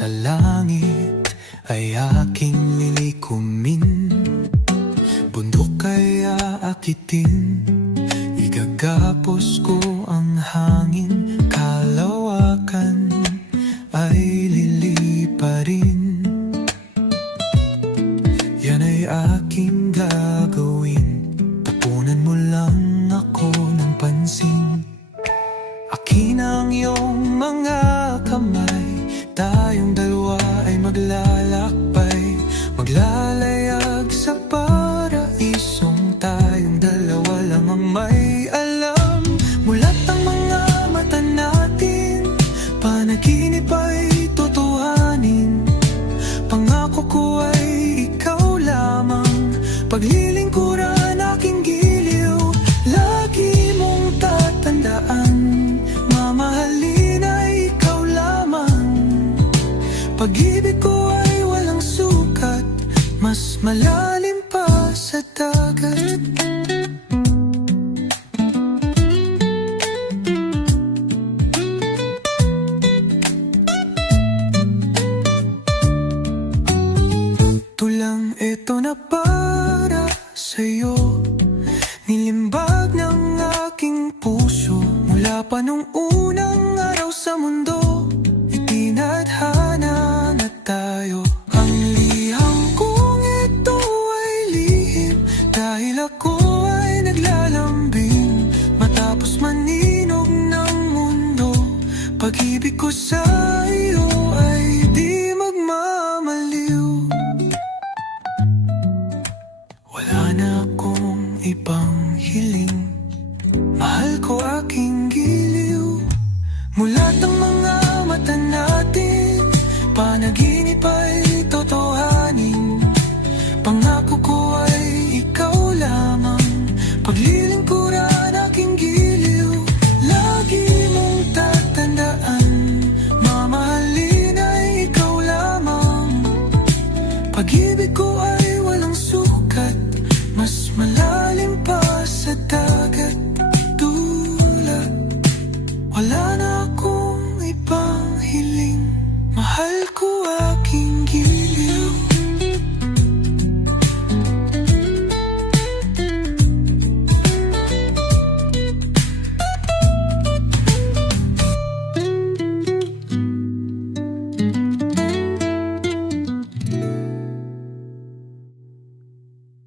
sa langit ay aking lilikumin, bundok ay aakitin, igagapos ko ang hangin, kalawakan ay liliparin. Yan ay aking gagawin, tapunan mo lang ako ng pansin. Akin ang iyong mga kamay, tayong dalawa ay maglalakbay, maglalayag sa paraisong tayong dalawa lang ang may alam. Mulat ang mga mata natin, panaginip ay totohanin, pangako ko ay ikaw lamang, paglilingkuran aking giliw, lagi mong tatandaan, mamahalin ay ikaw lamang. Pag-ibig ko ay walang sukat, mas malalim pa sa dagat. Tulang ito na para sa'yo, nilimbag ng aking puso, mula pa nung unang araw sa mundo, itinadhana na tayo. Ang liham kong ito ay lihim, dahil ako ay naglalambing, matapos maninog ng mundo, pag-ibig ko sa iyo ay di magmamaliw. Wala na akong ibang hiling, mahal ko aking giliw. Mulat ang mga mata natin, panaginip ay totohanin, pangako ko ay ikaw lamang, paglilingkuran aking giliw, lagi mong tatandaan, mamahalin ay ikaw lamang. Pag-ibig ko ay walang sukat, mas malalim pa sa dagat. Wala na akong ibang hiling, mahal ko